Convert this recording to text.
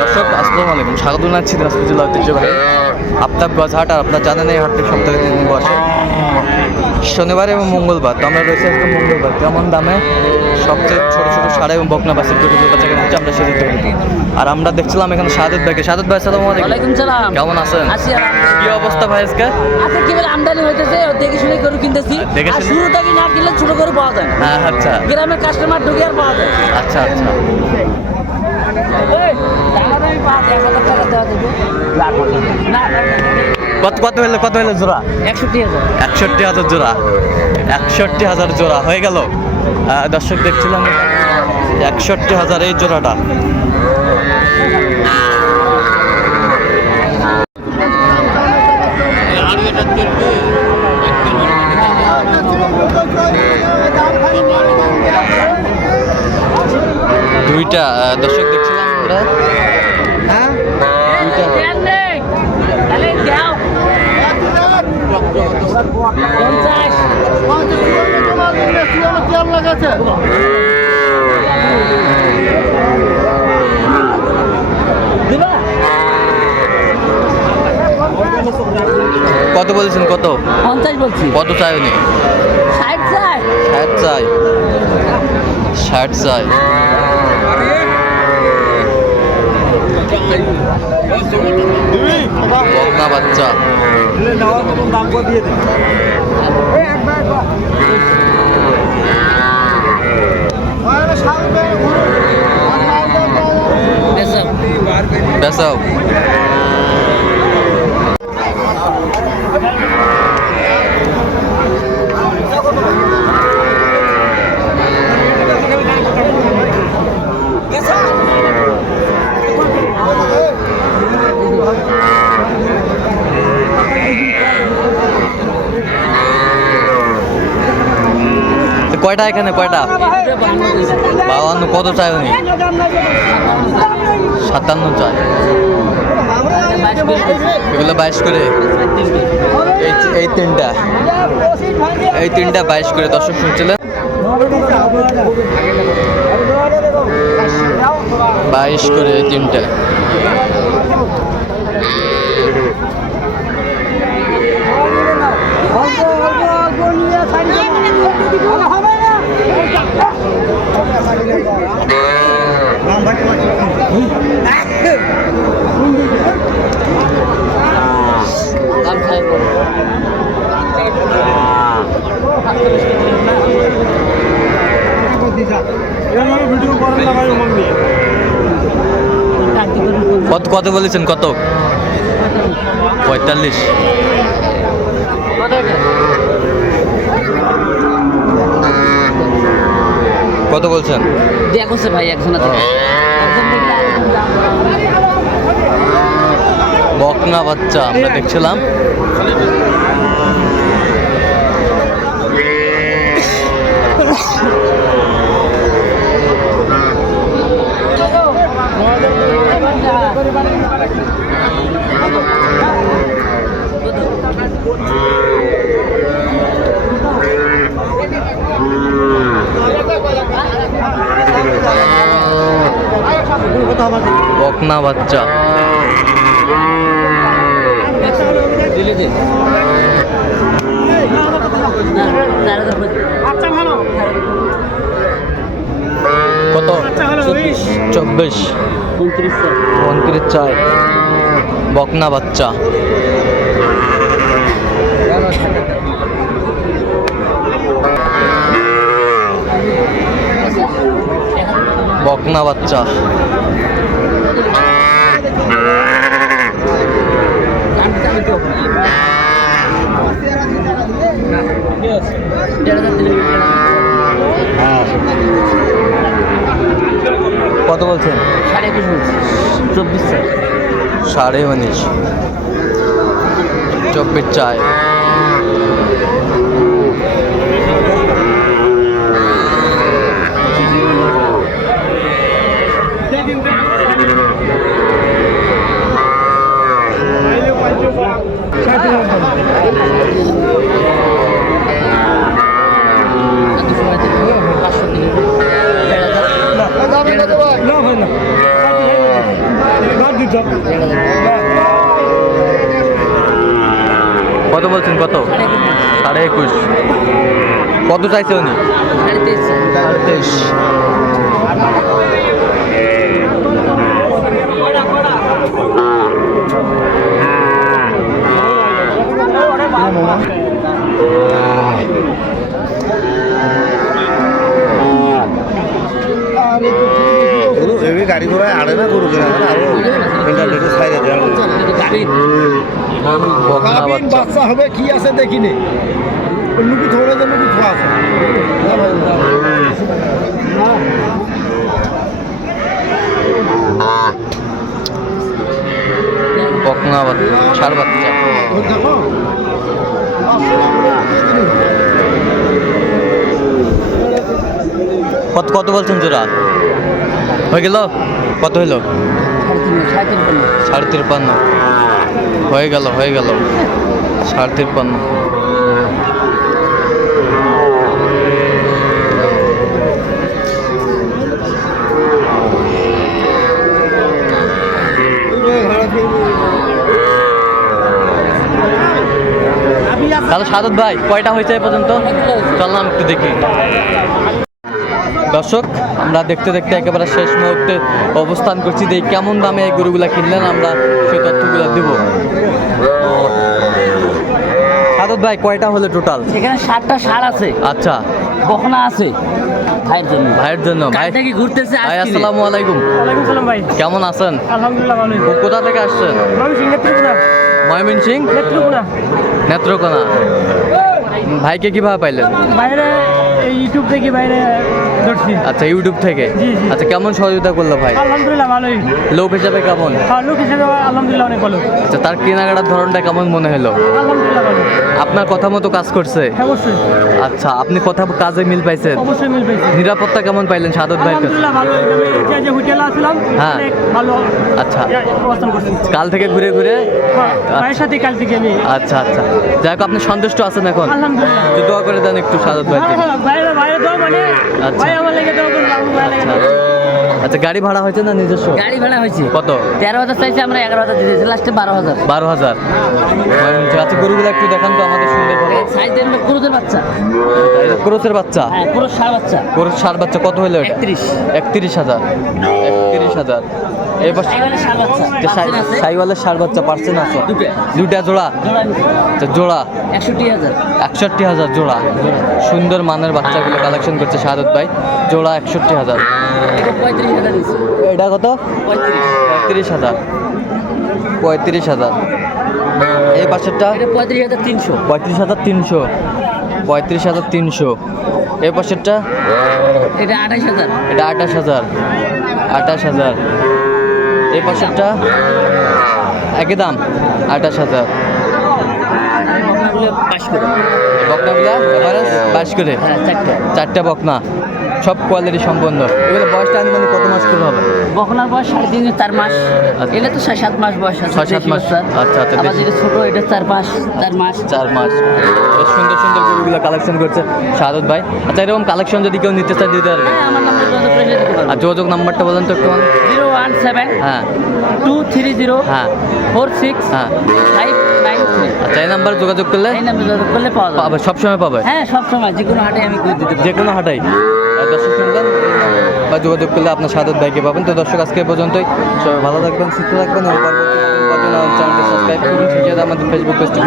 দর্শক আসসালামু আলাইকুম। স্বাগত জানাচ্ছি ঐতিহ্যবাহী আফতাবগঞ্জ হাট আর আপনার জানেন এই হাটটি সপ্তাহে তিন দিন বসে। শনিবার এবং মঙ্গলবার তো আমরা রয়েছে আজকে মঙ্গলবার। কেমন দামে? সবচেয়ে ছোটো ছোটো সাড়ে এবং বকনা বাসের দুটো বাচ্চা হচ্ছে আমরা আর আমরা দেখছিলাম এখানে সাদেত ভাইকে। সাদেত ভাই সালাম আলাইকুম। সালাম। কেমন আছেন? আছি কি অবস্থা ভাই আজকে? আচ্ছা কি বলে আমদানি হইতেছে দেখে শুনে গরু কিনতেছি। আর শুরু থেকে না কিনলে ছোট গরু পাওয়া যায় না। হ্যাঁ আচ্ছা। গ্রামের কাস্টমার ঢুকে আর পাওয়া যায় আচ্ছা আচ্ছা। কত কত হলো কত হলো জোড়া? একষট্টি হাজার জোড়া। একষট্টি হাজার জোড়া হয়ে গেল। দর্শক দেখছিলাম, একষট্টি হাজার এই জোড়াটা। দুইটা দর্শক দেখছিলাম আমরা দুইটা দেন নেই। তাহলে দাও। পঞ্চাশ। দিবা? কত বলেছেন কত? পঞ্চাশ বলছি। কত চাই উনি? ষাট চাই। ষাট চাই। ষাট চাই। বকনা বাচ্চা। That's up. That's up. কয়টা এখানে? কয়টা? বাউান্ন, কত চাই উনি? সাতান্ন চায়। এগুলো বাইশ করে? এই তিনটা। এই তিনটা বাইশ করে, দর্শক শুনছিলেন? বাইশ করে এই তিনটা। কত কত বলেছেন? কত? পঁয়তাল্লিশ। কত বলছেন? দেখছে ভাই একজন আছে একজন দেখলে আরেকজন দাম বকনা বাচ্চা আমরা দেখছিলাম। বকনা বাচ্চা। দিলে যে পঁচিশ। কত? চব্বিশ। উনত্রিশ চার। বকনা বাচ্চা। বকনা বাচ্চা দামটা আমি দেবো না। দেড় হাজার দিলে দেড় হাজার। কত বলছেন? সাড়ে একুশ বলছি। চব্বিশ সাড়ে উনিশ। চব্বিশ চাই। পাঁচশো দিলে দেড় হাজার দেড় হাজার কত বলছেন কত সাড়ে একুশ। কত চাইছে উনি? তেইশ এমনি গাড়ি ঘোড়ায় আড়ে না গরু কেনা আরও। ইন্টারনেটে ছাইরে দেওয়া বাচ্চা। বাচ্চা হবে কি আছে দেখিনি লুকি থোড়ে যে লুকি আছে। বকনা বাচ্চা ষাড় বাচ্চা। দেখো কত কত বলছেন জোড়া? হয়ে গেল? কত হইল? সাড়ে তিরপান্ন। হয়ে গেল হয়ে গেল। সাড়ে তিরপান্ন তাহলে সাদত ভাই, কয়টা হয়েছে এ পর্যন্ত? চললাম একটু দেখি। দর্শক আমরা দেখতে দেখতে একেবারে শেষ মুহূর্তে অবস্থান করছি। যে কেমন দামে এই গরুগুলা কিনলেন আমরা সেই তথ্যগুলো দেব। সাদত ভাই কয়টা হলো টোটাল এখানে সাতটা সার আছে। আচ্ছা। বখনা আছে। ভাইয়ের জন্য। ভাইয়ের জন্য। ভাই থেকে ঘুরতেছে ভাই আসসালামু আলাইকুম। ওয়ালাইকুম সালাম ভাই। কেমন আছেন? আলহামদুলিল্লাহ কোথা থেকে আসছেন? নেত্রকোনা। ময়মিন সিং নেত্রকোনা। নেত্রকোনা। ভাইকে কীভাবে পাইলেন? বাইরে ইউটিউব থেকে বাইরে ধরছি। আচ্ছা ইউটিউব থেকে। আচ্ছা কেমন সহযোগিতা করল ভাই? আলহামদুলিল্লাহ ভালোই। লোক হিসাবে কেমন? লোক হিসেবে আলহামদুলিল্লাহ অনেক ভালো। আচ্ছা তার কেনাকাটার ধরনটা কেমন মনে হলো? আলহামদুলিল্লাহ ভালো। আপনার কথা মতো কাজ করছে? হ্যাঁ, অবশ্যই। আচ্ছা আপনি কথা কাজে মিল পাইছেন? অবশ্যই মিল নিরাপত্তা কেমন পাইলেন সাদত কাছে আলহামদুলিল্লাহ ভালো। আমি যে যে হোটেলে আসলাম হ্যাঁ। ভালো আচ্ছা। কাল থেকে ঘুরে ঘুরে? হ্যাঁ, ভাইয়ের সাথে কাল থেকে আমি আচ্ছা আচ্ছা। যাই হোক আপনি সন্তুষ্ট আছেন এখন? আলহামদুলিল্লাহ। দোয়া করে দেন একটু সাদত ভাই আচ্ছা। ভাই লেগে দাও আচ্ছা গাড়ি ভাড়া হয়েছে না নিজস্ব? গাড়ি ভাড়া হয়েছে। কত? তেরো হাজার চাইছে আমরা এগারো হাজার দিয়েছি লাস্টে বারো হাজার। বারো হাজার। আচ্ছা গরুগুলো একটু দেখান তো আমাদের সুন্দর সাইজ বাচ্চা। ক্রোসের বাচ্চা? হ্যাঁ পুরো সার বাচ্চা। ক্রোস সার বাচ্চা কত হলো এটা? একত্রিশ। একত্রিশ হাজার। একত্রিশ হাজার। এবার সাইওয়ালের সার বাচ্চা পার্সেন্ট আছে দুটো। জোড়া? জোড়া? একষট্টি হাজার। জোড়া। সুন্দর মানের বাচ্চাগুলো কালেকশন করছে শাহাদত ভাই। জোড়া একষট্টি হাজার। এটা কত? পঁয়ত্রিশ। হাজার। পঁয়ত্রিশ হাজার। এই পাশেরটা? পঁয়ত্রিশ হাজার তিনশো। পঁয়ত্রিশ হাজার তিনশো। পঁয়ত্রিশ হাজার তিনশো। এই পাশেরটা? এটা আঠাশ হাজার। এটা আঠাশ হাজার। আঠাশ হাজার। এই পাশেরটা একই দাম আটাশ হাজার। বকনাগুলো পাশ করে। বকনাগুলা এভারেজ বাইশ করে? হ্যাঁ চারটে। চারটা বকনা। সব কোয়ালিটি সম্পন্ন। এগুলো বয়সটা আনুমানিক কত মাস করে হবে? বকনার বয়স সাড়ে তিন চার মাস। আচ্ছা। এটা তো ছয় সাত মাস বয়স আছে ছয় সাত মাস। আচ্ছা, আচ্ছা, আবার যেটা ছোট এটা চার মাস চার মাস। চার মাস। সুন্দর সুন্দর গরুগুলো কালেকশন করছে শাহাদত ভাই। আচ্ছা এরকম কালেকশন যদি কেউ নিতে চায় দিতে পারবে? হ্যাঁ আমার আর যোগাযোগ নাম্বারটা বলেন তো একটু জিরো ওয়ান সেভেন হ্যাঁ। টু থ্রি জিরো হ্যাঁ। ফোর সিক্স হ্যাঁ। ফাইভ আচ্ছা এই নাম্বারে যোগাযোগ করলে? এই নাম্বার যোগাযোগ করলে পাওয়া যাবে। পাবে সবসময় পাবে? হ্যাঁ সব সময় যে কোনো হাটে আমি দিতে যে কোনো হাটাই। আর দর্শক শুনলেন। বা যোগাযোগ করলে আপনার সাদত ভাইকে পাবেন। তো দর্শক, আজকে পর্যন্তই। সবাই ভালো থাকবেন, সুস্থ থাকবেন। চ্যানেলটি সাবস্ক্রাইব করুন। আমাদের ফেসবুক পেজটি